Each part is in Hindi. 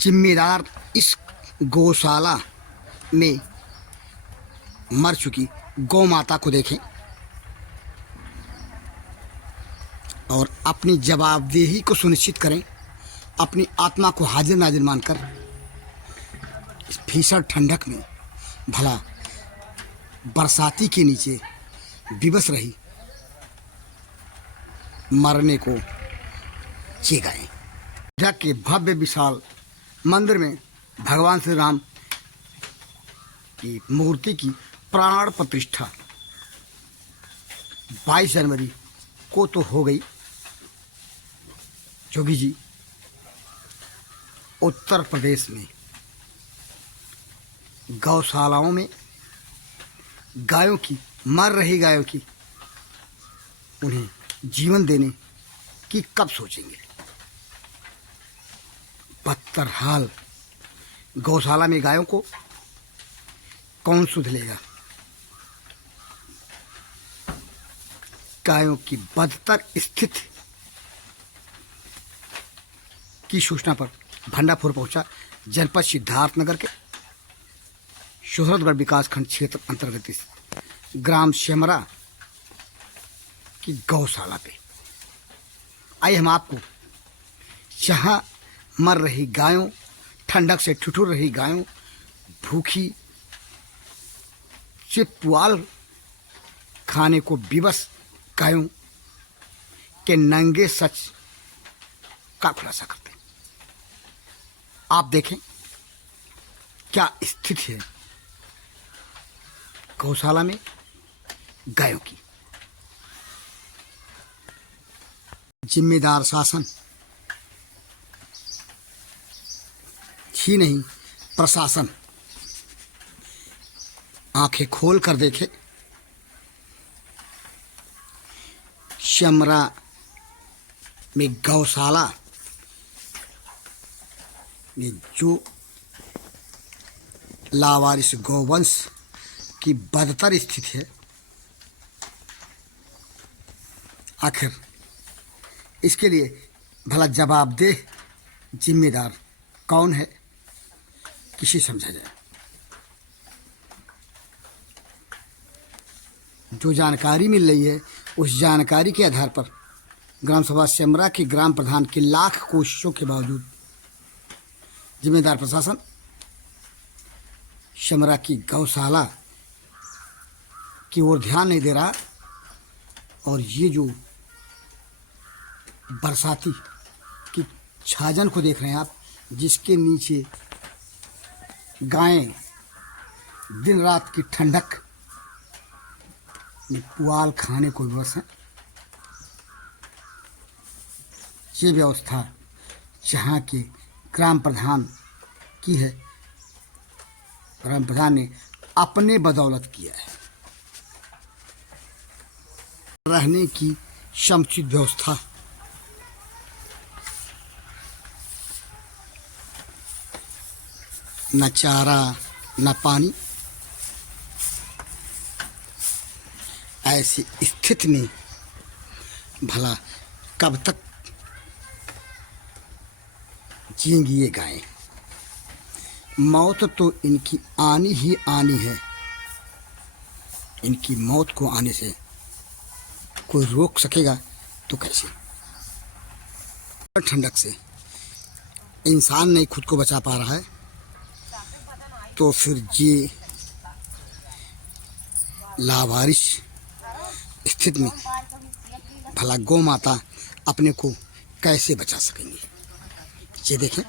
जिम्मेदार इस गौशाला में मर चुकी गौ माता को देखें और अपनी जवाबदेही को सुनिश्चित करें। अपनी आत्मा को हाजिर नाजिर मानकर इस भीषण ठंडक में भला बरसाती के नीचे विवश रही मरने को ये गए। अयोध्या के भव्य विशाल मंदिर में भगवान श्री राम की मूर्ति की प्राण प्रतिष्ठा 22 जनवरी को तो हो गई। जोगी जी उत्तर प्रदेश में गौशालाओं में गायों की, मर रही गायों की, उन्हें जीवन देने की कब सोचेंगे। बदतर हाल गौशाला में गायों को कौन सुध लेगा। गायों की बदतर स्थिति की सूचना पर भंडापुर पहुंचा जनपद सिद्धार्थनगर के शोहरतगढ़ विकासखंड क्षेत्र अंतर्गत ग्राम शेमरा की गौशाला पे। आइए हम आपको जहां मर रही गायों, ठंडक से ठिठुर रही गायों, भूखी से पुआल खाने को विवश गायों के नंगे सच का खुलासा करते हैं। आप देखें क्या स्थिति है गौशाला में गायों की। जिम्मेदार शासन ही नहीं, प्रशासन आंखें खोल कर देखे। शेमरा में गौशाला में जो लावारिस गौवंश की बदतर स्थिति है, आखिर इसके लिए भला जवाबदेह जिम्मेदार कौन है, किसी समझा जाए। जो जानकारी मिल रही है उस जानकारी के आधार पर ग्राम सभा शेमरा के ग्राम प्रधान की लाख कोशिशों के बावजूद जिम्मेदार प्रशासन शेमरा की गौशाला की ओर ध्यान नहीं दे रहा। और ये जो बरसाती की छाजन को देख रहे हैं आप, जिसके नीचे गायें दिन रात की ठंडक में पुआल खाने को विवश हैं। ये व्यवस्था जहाँ के ग्राम प्रधान की है, ग्राम प्रधान ने अपने बदौलत किया है। रहने की समुचित व्यवस्था, न चारा न पानी, ऐसी स्थिति में भला कब तक जिएंगी ये गायें। मौत तो इनकी आनी ही आनी है। इनकी मौत को आने से कोई रोक सकेगा तो कैसे। ठंडक से इंसान नहीं खुद को बचा पा रहा है तो फिर ये लावारिस स्थिति में भला गौ माता अपने को कैसे बचा सकेंगे। ये देखें,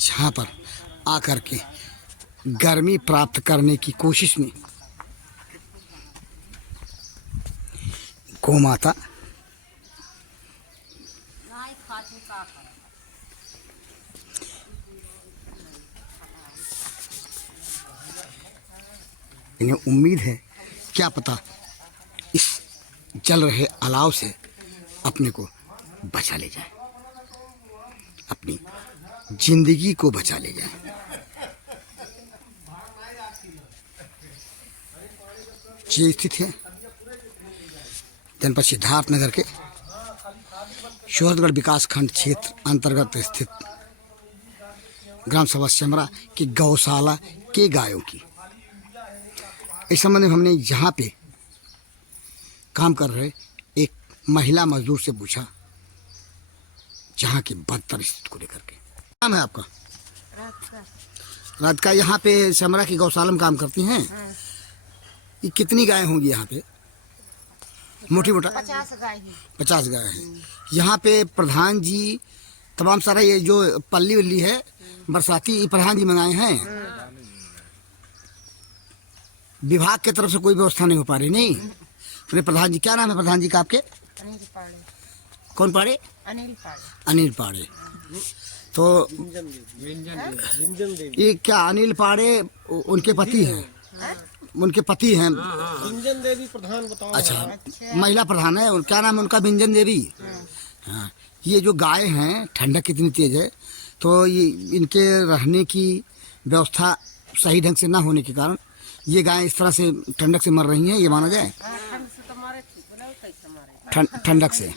जहाँ पर आकर के गर्मी प्राप्त करने की कोशिश में गौ माता इन्हें उम्मीद है क्या पता इस जल रहे अलाव से अपने को बचा ले जाए, अपनी जिंदगी को बचा ले जाए। ये स्थिति है जनपद सिद्धार्थनगर के शोहरगढ़ विकास खंड क्षेत्र अंतर्गत स्थित ग्राम सभा सेमरा की गौशाला के गायों की इस संबंध में हमने यहाँ पे काम कर रहे एक महिला मजदूर से पूछा जहाँ की बदतर स्थिति को लेकर के। नाम है आपका? रात का। यहाँ पे सेमरा की गौशाला में काम करती हैं? ये कितनी गाय होंगी यहाँ पे? मोटी मोटा 50 गाय है। 50 गाय है। यहाँ पे प्रधान जी तमाम सारा ये जो पल्ली उल्ली है बरसाती ये प्रधान जी मंगाए हैं। विभाग की तरफ से कोई व्यवस्था नहीं हो पा रही। नहीं फिर प्रधान जी, क्या नाम है प्रधान जी का आपके? अनिल पाड़े। कौन पाड़े? अनिल पाड़े। अनिल पाड़े। तो ये क्या अनिल पाड़े उनके पति हैं? उनके पति हैं व्यंजन देवी प्रधान, बताओ। अच्छा, महिला प्रधान है। और क्या नाम है उनका? व्यंजन देवी। हाँ, ये जो गाय हैं ठंडक कितनी तेज है, तो ये इनके रहने की व्यवस्था सही ढंग से ना होने के कारण ये गाय इस तरह से ठंडक से मर रही हैं, ये माना जाए। ठंड से तो मारे थी, बोला कैसे मारे? ठंडक से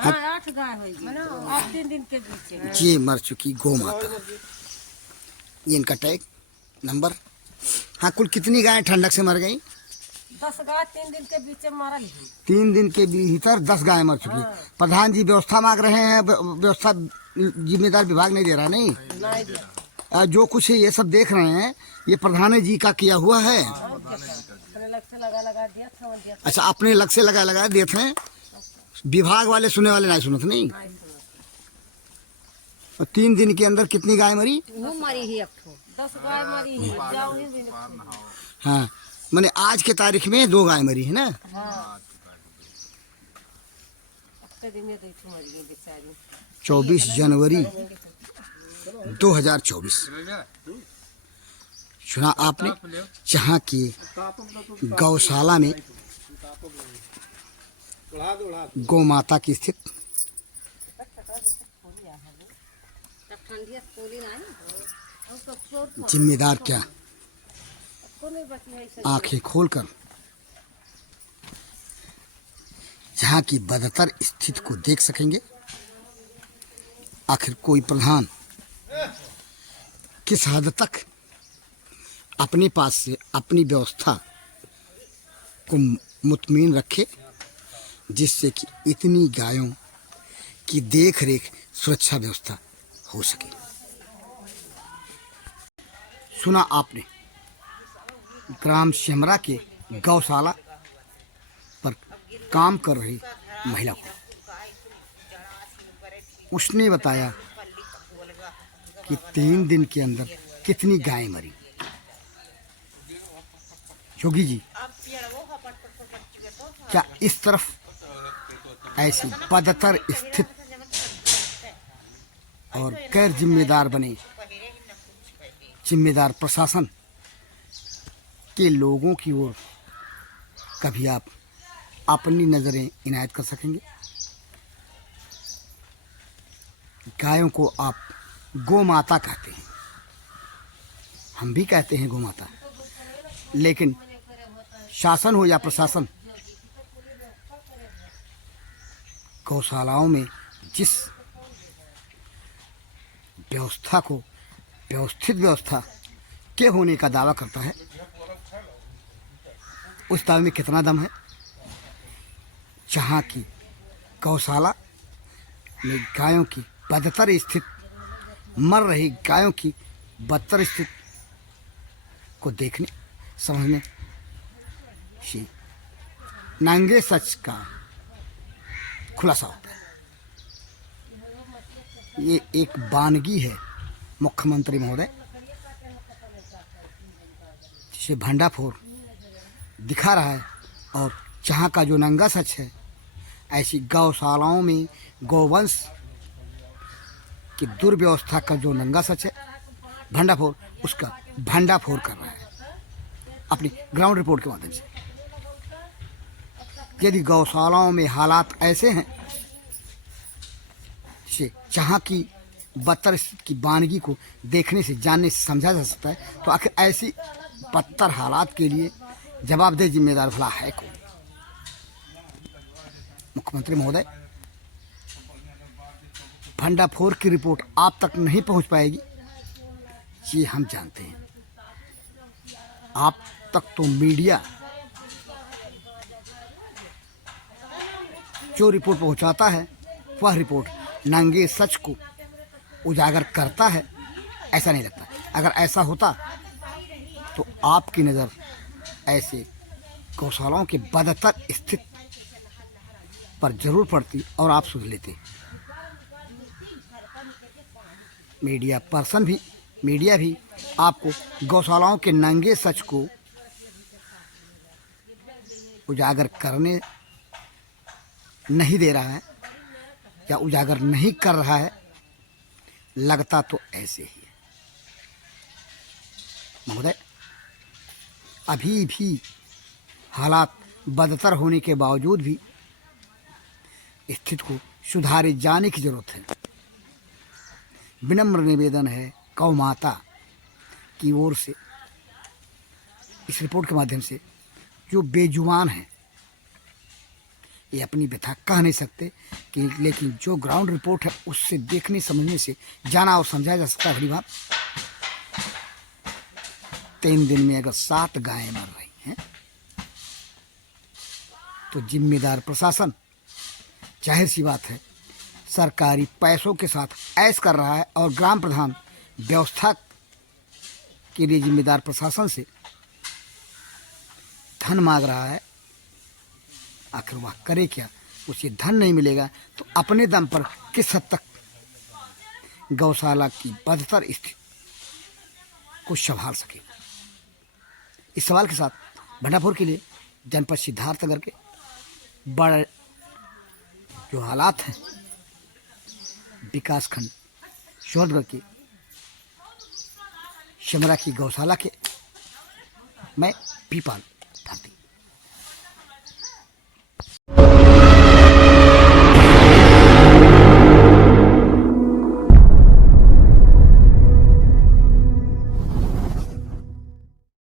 8 गाय होगी, 3 दिन के बीच ये मर चुकी गौ माता। ये इनका टैग नंबर। हाँ, कुल कितनी गायें ठंडक से मर गई? 10 गाय 3 दिन के बीच में मारा। 3 दिन के भीतर 10 गायें मर चुकी। प्रधान जी व्यवस्था मांग रहे हैं, व्यवस्था जिम्मेदार विभाग नहीं दे रहा। नहीं जो कुछ ये सब देख रहे हैं ये प्रधान जी का किया हुआ है। लग से लगा दिया था। अच्छा, अपने लग से लगा दिए थे। विभाग वाले सुने वाले नहीं सुनते। नहीं। और 3 दिन के अंदर कितनी गाय मरी? वो मरी ही 10 गाय मरी ही। जाओ ही दिन। हाँ, मैंने आज के तारीख में 2 गाय मरी है ना। हाँ, दिन में देखो मरी है बेचारी। 24 जनवरी 2024 सुना आपने, जहाँ की गौशाला में गौ माता की स्थिति। जिम्मेदार क्या आंखें खोलकर जहाँ की बदतर स्थिति को देख सकेंगे। आखिर कोई प्रधान किस हद तक अपने पास से अपनी व्यवस्था को मुतमईन रखे जिससे कि इतनी गायों की देख रेख सुरक्षा व्यवस्था हो सके। सुना आपने ग्राम सेमरा के गौशाला पर काम कर रही महिला को। उसने बताया कि 3 दिन के अंदर कितनी गायें मरी। योगी जी, क्या इस तरफ ऐसी बदतर स्थिति और गैर जिम्मेदार बने जिम्मेदार प्रशासन के लोगों की ओर कभी आप अपनी नजरें इनायत कर सकेंगे? गायों को आप गौ माता कहते हैं, हम भी कहते हैं गौ माता, लेकिन शासन हो या प्रशासन गौशालाओं में जिस व्यवस्था को व्यवस्थित व्यवस्था के होने का दावा करता है उस दावे में कितना दम है? जहाँ की गौशाला में गायों की बदतर स्थिति, मर रही गायों की बदतर स्थिति को देखने समझने से नांगे सच का खुलासा होता है। ये एक वानगी है मुख्यमंत्री महोदय, जिसे भंडाफोड़ दिखा रहा है। और जहाँ का जो नंगा सच है, ऐसी गौशालाओं में गौवंश की दुर्व्यवस्था का जो नंगा सच है, भंडाफोड़ उसका भंडाफोड़ कर रहा है अपनी ग्राउंड रिपोर्ट के माध्यम से। यदि गौशालाओं में हालात ऐसे हैं से जहाँ की बदतर की वानगी को देखने से, जानने से समझा जा सकता है, तो आखिर ऐसी बदतर हालात के लिए जवाबदेह जिम्मेदार भला है कौन? मुख्यमंत्री महोदय, भंडाफोड़ की रिपोर्ट आप तक नहीं पहुंच पाएगी, ये हम जानते हैं। आप तक तो मीडिया जो रिपोर्ट पहुंचाता है वह रिपोर्ट नंगे सच को उजागर करता है, ऐसा नहीं लगता। अगर ऐसा होता तो आपकी नज़र ऐसे गौशालाओं के बदतर स्थिति पर जरूर पड़ती और आप सुन लेते। मीडिया भी आपको गौशालाओं के नंगे सच को उजागर करने नहीं दे रहा है या उजागर नहीं कर रहा है। लगता तो ऐसे ही है महोदय। अभी भी हालात बदतर होने के बावजूद भी स्थिति को सुधारे जाने की जरूरत है। विनम्र निवेदन है गौ माता की ओर से इस रिपोर्ट के माध्यम से, जो बेजुबान हैं, ये अपनी व्यथा कह नहीं सकते कि, लेकिन जो ग्राउंड रिपोर्ट है उससे देखने समझने से जाना और समझा जा सकता है। अगली बात 3 दिन में अगर 7 गायें मर रही हैं तो जिम्मेदार प्रशासन, जाहिर सी बात है, सरकारी पैसों के साथ ऐश कर रहा है और ग्राम प्रधान व्यवस्था के लिए जिम्मेदार प्रशासन से धन मांग रहा है। आखिर वह करे क्या? उसे धन नहीं मिलेगा तो अपने दम पर किस हद तक गौशाला की बदतर स्थिति को संभाल सकेगा? इस सवाल के साथ भंडारपुर के लिए जनपद सिद्धार्थनगर के बड़े जो हालात हैं विकासखंड शोधगढ़ की शमरा की गौशाला के, मैं पीपाल भारती।